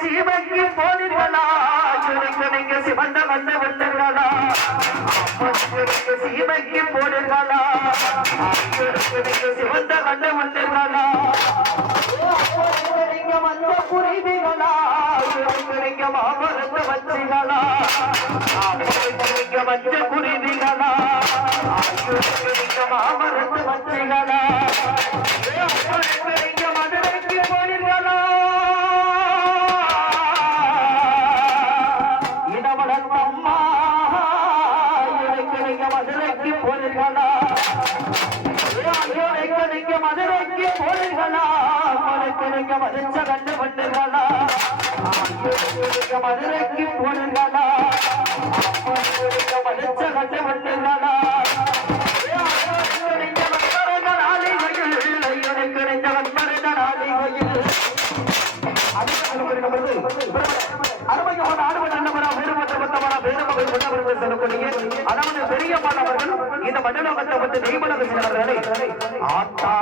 சீமைக்கு போனீர்களா நீங்க சிவந்த வந்த வந்தங்களா சீமைக்கு போனீர்களா நீங்க சிவந்த வந்த வந்தங்களா நீங்க வந்த புரிவிகளா நீங்க மாமரத்தை வச்சுகளா நீங்க வச்ச மதுரைக்கு போனீர்களா? மதுரைக்கு மதிச்ச கண்டு மதுரைக்கு போனீர்களா? அதாவது பெரிய மாணவர்கள் இந்த மண்டலத்தை வந்து நியமனம் செய்கிறார்களே ஆத்தா